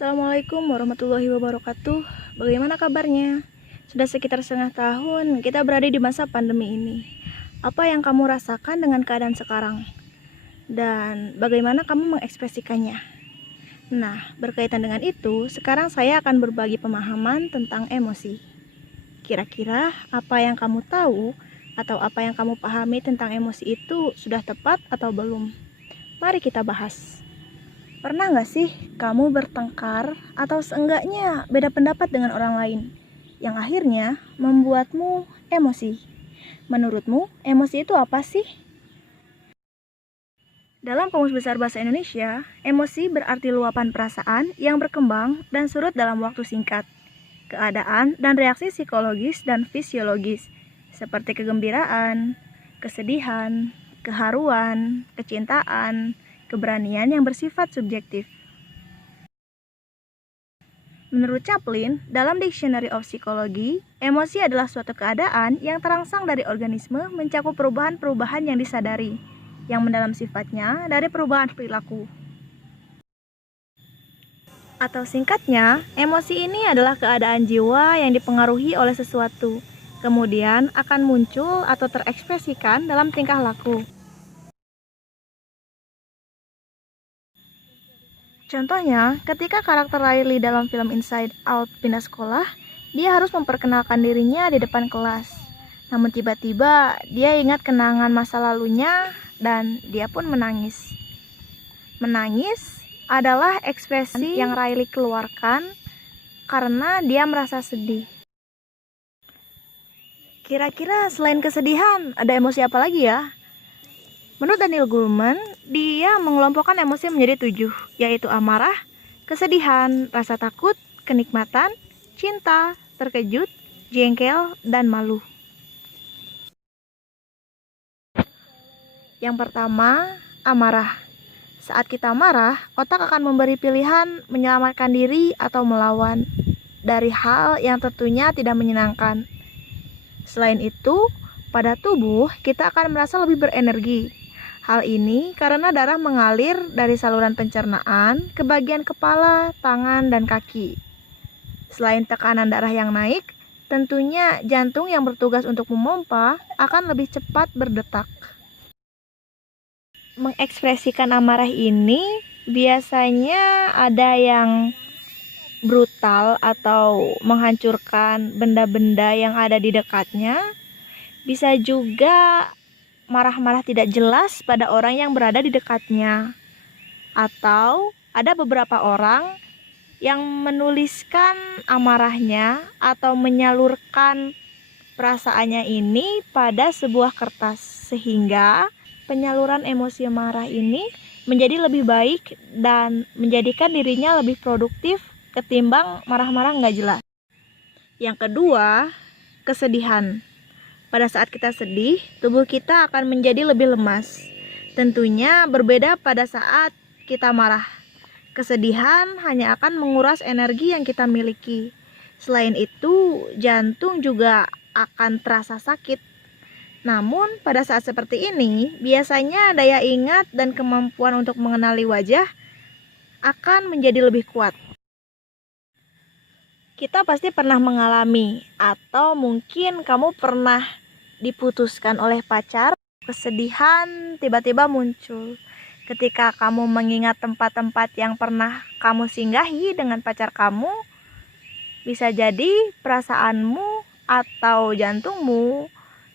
Assalamualaikum warahmatullahi wabarakatuh. Bagaimana kabarnya? Sudah sekitar setengah tahun kita berada di masa pandemi ini. Apa yang kamu rasakan dengan keadaan sekarang? Dan bagaimana kamu mengekspresikannya? Nah, berkaitan dengan itu, sekarang saya akan berbagi pemahaman tentang emosi. Kira-kira apa yang kamu tahu atau apa yang kamu pahami tentang emosi itu sudah tepat atau belum? Mari kita bahas. Pernah nggak sih kamu bertengkar atau seenggaknya beda pendapat dengan orang lain yang akhirnya membuatmu emosi? Menurutmu, emosi itu apa sih? Dalam Kamus Besar Bahasa Indonesia, emosi berarti luapan perasaan yang berkembang dan surut dalam waktu singkat. Keadaan dan reaksi psikologis dan fisiologis seperti kegembiraan, kesedihan, keharuan, kecintaan, keberanian yang bersifat subjektif. Menurut Chaplin, dalam Dictionary of Psychology, emosi adalah suatu keadaan yang terangsang dari organisme mencakup perubahan-perubahan yang disadari, yang mendalam sifatnya dari perubahan perilaku. Atau singkatnya, emosi ini adalah keadaan jiwa yang dipengaruhi oleh sesuatu, kemudian akan muncul atau terekspresikan dalam tingkah laku. Contohnya, ketika karakter Riley dalam film Inside Out pindah sekolah, dia harus memperkenalkan dirinya di depan kelas. Namun tiba-tiba, dia ingat kenangan masa lalunya dan dia pun menangis. Menangis adalah ekspresi yang Riley keluarkan karena dia merasa sedih. Kira-kira selain kesedihan, ada emosi apa lagi ya? Menurut Daniel Goleman, dia mengelompokkan emosi menjadi 7, yaitu amarah, kesedihan, rasa takut, kenikmatan, cinta, terkejut, jengkel, dan malu. Yang pertama, amarah. Saat kita marah, otak akan memberi pilihan menyelamatkan diri atau melawan dari hal yang tentunya tidak menyenangkan. Selain itu, pada tubuh kita akan merasa lebih berenergi. Hal ini karena darah mengalir dari saluran pencernaan ke bagian kepala, tangan, dan kaki. Selain tekanan darah yang naik, tentunya jantung yang bertugas untuk memompa akan lebih cepat berdetak. Mengekspresikan amarah ini biasanya ada yang brutal atau menghancurkan benda-benda yang ada di dekatnya. Bisa juga marah-marah tidak jelas pada orang yang berada di dekatnya. Atau ada beberapa orang yang menuliskan amarahnya atau menyalurkan perasaannya ini pada sebuah kertas, sehingga penyaluran emosi marah ini menjadi lebih baik dan menjadikan dirinya lebih produktif ketimbang marah-marah nggak jelas. Yang kedua, kesedihan. Pada saat kita sedih, tubuh kita akan menjadi lebih lemas. Tentunya berbeda pada saat kita marah. Kesedihan hanya akan menguras energi yang kita miliki. Selain itu, jantung juga akan terasa sakit. Namun, pada saat seperti ini, biasanya daya ingat dan kemampuan untuk mengenali wajah akan menjadi lebih kuat. Kita pasti pernah mengalami, atau mungkin kamu pernah diputuskan oleh pacar, kesedihan tiba-tiba muncul. Ketika kamu mengingat tempat-tempat yang pernah kamu singgahi dengan pacar kamu, bisa jadi perasaanmu atau jantungmu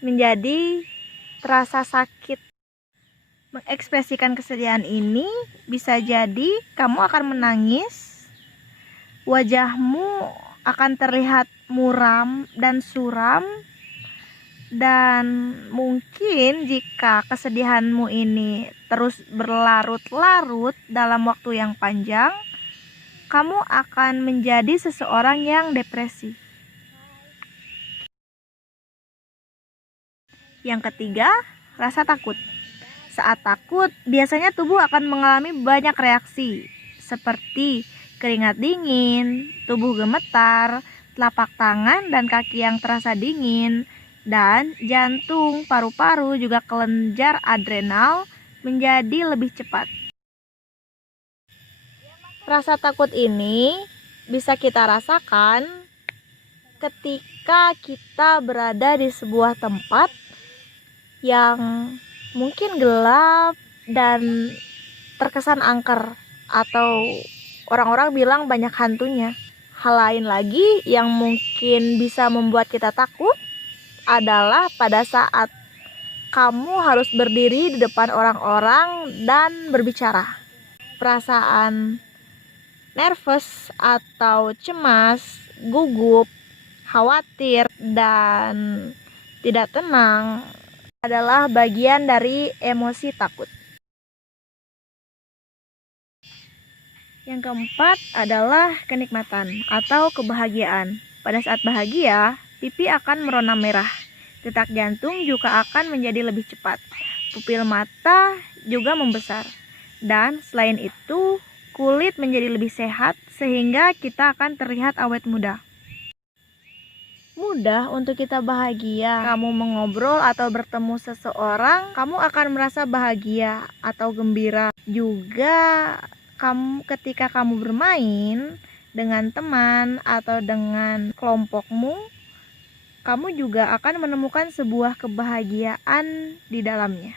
menjadi terasa sakit. Mengekspresikan kesedihan ini bisa jadi kamu akan menangis, wajahmu akan terlihat muram dan suram, dan mungkin jika kesedihanmu ini terus berlarut-larut dalam waktu yang panjang, kamu akan menjadi seseorang yang depresi. Yang ketiga, rasa takut. Saat takut, biasanya tubuh akan mengalami banyak reaksi, seperti keringat dingin, tubuh gemetar, telapak tangan dan kaki yang terasa dingin, dan jantung, paru-paru, juga kelenjar adrenal menjadi lebih cepat. Rasa takut ini bisa kita rasakan ketika kita berada di sebuah tempat yang mungkin gelap dan terkesan angker, atau orang-orang bilang banyak hantunya. Hal lain lagi yang mungkin bisa membuat kita takut adalah pada saat kamu harus berdiri di depan orang-orang dan berbicara. Perasaan nervous atau cemas, gugup, khawatir, dan tidak tenang adalah bagian dari emosi takut. Yang keempat adalah kenikmatan atau kebahagiaan. Pada saat bahagia, pipi akan merona merah. Detak jantung juga akan menjadi lebih cepat. Pupil mata juga membesar. Dan selain itu, kulit menjadi lebih sehat sehingga kita akan terlihat awet muda. Mudah untuk kita bahagia. Kamu mengobrol atau bertemu seseorang, kamu akan merasa bahagia atau gembira. Juga ketika kamu bermain dengan teman atau dengan kelompokmu, kamu juga akan menemukan sebuah kebahagiaan di dalamnya.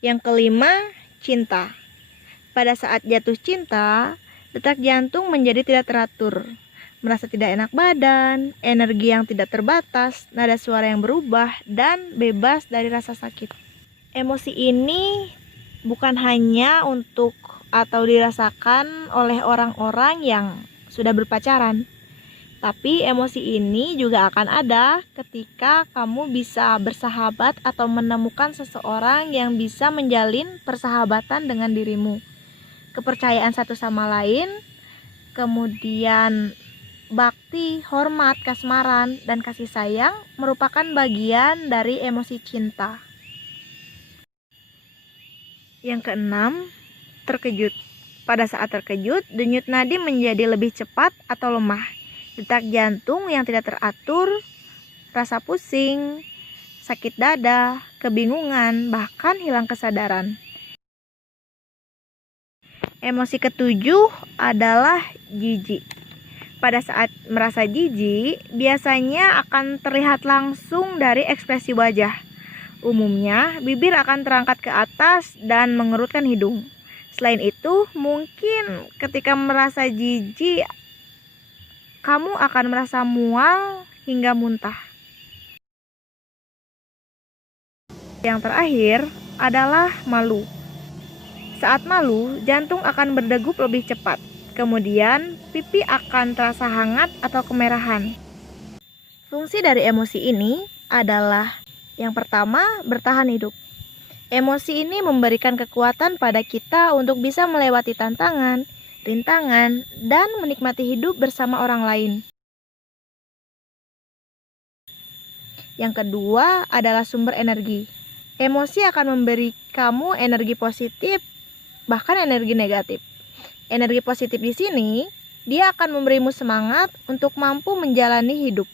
Yang kelima, cinta. Pada saat jatuh cinta, detak jantung menjadi tidak teratur, merasa tidak enak badan, energi yang tidak terbatas, nada suara yang berubah, dan bebas dari rasa sakit. Emosi ini bukan hanya untuk atau dirasakan oleh orang-orang yang sudah berpacaran, tapi emosi ini juga akan ada ketika kamu bisa bersahabat atau menemukan seseorang yang bisa menjalin persahabatan dengan dirimu. Kepercayaan satu sama lain, kemudian bakti, hormat, kasmaran, dan kasih sayang merupakan bagian dari emosi cinta. Yang keenam, terkejut. Pada saat terkejut, denyut nadi menjadi lebih cepat atau lemah. Detak jantung yang tidak teratur, rasa pusing, sakit dada, kebingungan, bahkan hilang kesadaran. Emosi ketujuh adalah jijik. Pada saat merasa jijik, biasanya akan terlihat langsung dari ekspresi wajah. Umumnya, bibir akan terangkat ke atas dan mengerutkan hidung. Selain itu, mungkin ketika merasa jijik, kamu akan merasa mual hingga muntah. Yang terakhir adalah malu. Saat malu, jantung akan berdegup lebih cepat. Kemudian, pipi akan terasa hangat atau kemerahan. Fungsi dari emosi ini adalah yang pertama, bertahan hidup. Emosi ini memberikan kekuatan pada kita untuk bisa melewati tantangan, rintangan, dan menikmati hidup bersama orang lain. Yang kedua adalah sumber energi. Emosi akan memberi kamu energi positif, bahkan energi negatif. Energi positif di sini, dia akan memberimu semangat untuk mampu menjalani hidup,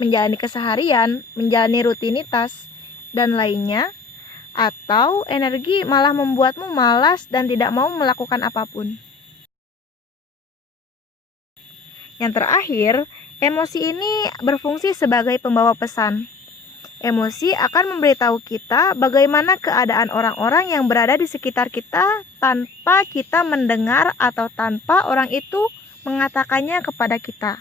menjalani keseharian, menjalani rutinitas, dan lainnya. Atau energi malah membuatmu malas dan tidak mau melakukan apapun. Yang terakhir, emosi ini berfungsi sebagai pembawa pesan. Emosi akan memberitahu kita bagaimana keadaan orang-orang yang berada di sekitar kita tanpa kita mendengar atau tanpa orang itu mengatakannya kepada kita.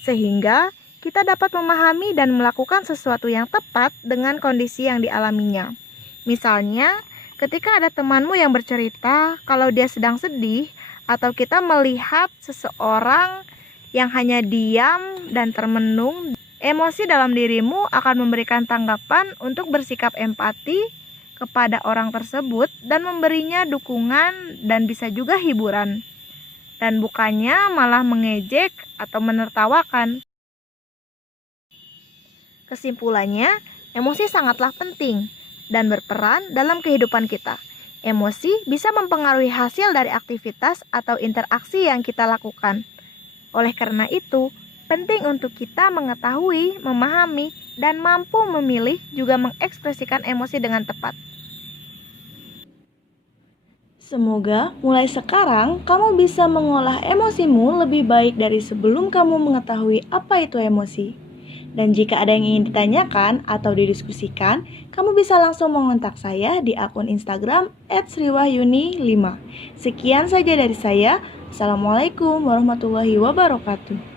Sehingga kita dapat memahami dan melakukan sesuatu yang tepat dengan kondisi yang dialaminya. Misalnya, ketika ada temanmu yang bercerita kalau dia sedang sedih, atau kita melihat seseorang yang hanya diam dan termenung, emosi dalam dirimu akan memberikan tanggapan untuk bersikap empati kepada orang tersebut dan memberinya dukungan dan bisa juga hiburan. Dan bukannya malah mengejek atau menertawakan. Kesimpulannya, emosi sangatlah penting dan berperan dalam kehidupan kita. Emosi bisa mempengaruhi hasil dari aktivitas atau interaksi yang kita lakukan. Oleh karena itu, penting untuk kita mengetahui, memahami, dan mampu memilih juga mengekspresikan emosi dengan tepat. Semoga mulai sekarang kamu bisa mengolah emosimu lebih baik dari sebelum kamu mengetahui apa itu emosi. Dan jika ada yang ingin ditanyakan atau didiskusikan, kamu bisa langsung mengontak saya di akun Instagram @sriwahyuni5. Sekian saja dari saya. Assalamualaikum warahmatullahi wabarakatuh.